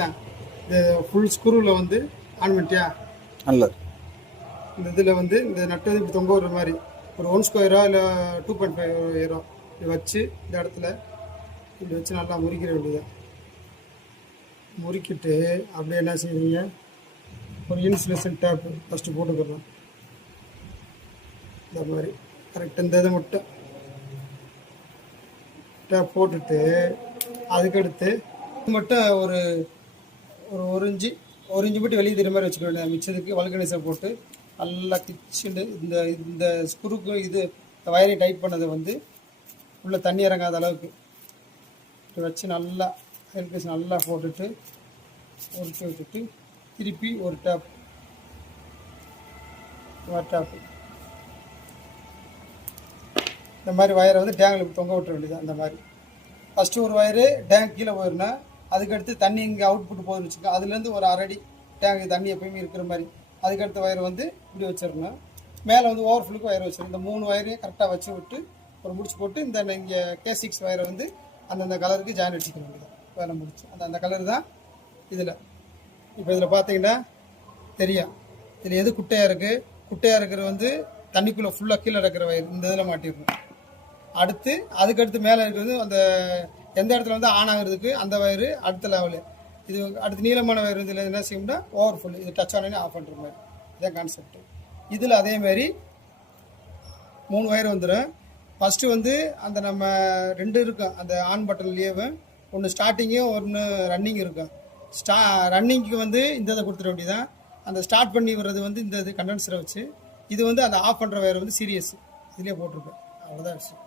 தான். இந்த ஃபுல் ஸ்க்ரூவில் வந்து ஆன் பண்ணிட்டியா? நல்லது. இந்த இதில் வந்து இந்த நட்டு வந்து இப்படி தொங்க விடுற மாதிரி ஒரு 1 ஸ்கொயரோ இல்லை 2.5 இது வச்சு இந்த இடத்துல இப்படி வச்சு நல்லா முறிக்கிற வேண்டியதான். முறிக்கிட்டு அப்படியே என்ன செய்வீங்க, ஒரு இன்சுலேஷன் டேப்பு ஃபஸ்ட்டு போட்டுக்கிறோம். இந்த மாதிரி கரெக்டாக இந்த இதை மட்டும் டேப் போட்டுட்டு அதுக்கடுத்து மட்டும் ஒரு ஒரு இன்ச்சு மட்டும் வெளியே தெரியுற மாதிரி வச்சுக்க வேண்டியது. மிச்சத்துக்கு வல்கனைசரை போட்டு நல்லா கிச்சுண்டு இந்த இந்த ஸ்க்ரூக்கு இது வயரை டைட் பண்ணதை வந்து உள்ளே தண்ணி இறங்காத அளவுக்கு வச்சு நல்லா ஹெல்பேஸ் நல்லா போட்டுட்டு உருட்டி வச்சுட்டு திருப்பி ஒரு டேப்பு இந்த மாதிரி வயரை வந்து டேங்கில் தொங்க விட்டுற வேண்டியது. அந்த மாதிரி ஃபஸ்ட்டு ஒரு வயரு டேங்க் கீழே போயிருந்தேன், அதுக்கடுத்து தண்ணி இங்கே அவுட்புட் போகுதுன்னு வச்சுக்கோங்க, அதுலேருந்து ஒரு அரடி டேங்க் தண்ணி எப்பயுமே இருக்கிற மாதிரி அதுக்கடுத்த வயரை வந்து இப்படி வச்சிடணும். மேலே வந்து ஓவர்ஃபுல்லுக்கு வயர் வச்சிடணும். இந்த 3 வயரையும் கரெக்டாக வச்சு விட்டு ஒரு முடிச்சு போட்டு இந்த இங்கே K6 வயரை வந்து அந்தந்த கலருக்கு ஜாயின் அடிச்சுக்க வேண்டியது. வேலை முடிச்சு அந்த கலர் தான் இதில். இப்போ இதில் பார்த்தீங்கன்னா தெரியும் இதில் எது குட்டையாக இருக்குது. குட்டையாக இருக்கிற வந்து தண்ணிக்குள்ளே ஃபுல்லாக கீழே இருக்கிற வயர் இந்த இதில் மாட்டிடணும். அடுத்து அதுக்கடுத்து மேலே இருக்கிறது அந்த எந்த இடத்துல வந்து ஆன் ஆகிறதுக்கு அந்த வயரு அடுத்த லெவலு. இது அடுத்து நீளமான வயர் இதில் என்ன செய்யணும்னா ஓவர்ஃபுல், இது டச் ஆனே ஆஃப் பண்ணுற மாதிரி இதான் கான்செப்ட். இதில் அதேமாரி 3 வயர் வந்துடும். ஃபஸ்ட்டு வந்து அந்த நம்ம 2 இருக்கும், அந்த ஆன் பட்டன்லேயே ஒன்று ஸ்டார்டிங்கும் ஒன்று ரன்னிங் இருக்கும். ரன்னிங்க்கு வந்து இந்த இதை கொடுத்துட வேண்டியதான். அந்த ஸ்டார்ட் பண்ணி வர்றது வந்து இந்த இது கண்டென்சரை வச்சு, இது வந்து அந்த ஆஃப் பண்ணுற வயர் வந்து சீரியஸ் இதுலேயே போட்டிருப்பேன். அவ்வளோதான் விஷயம்.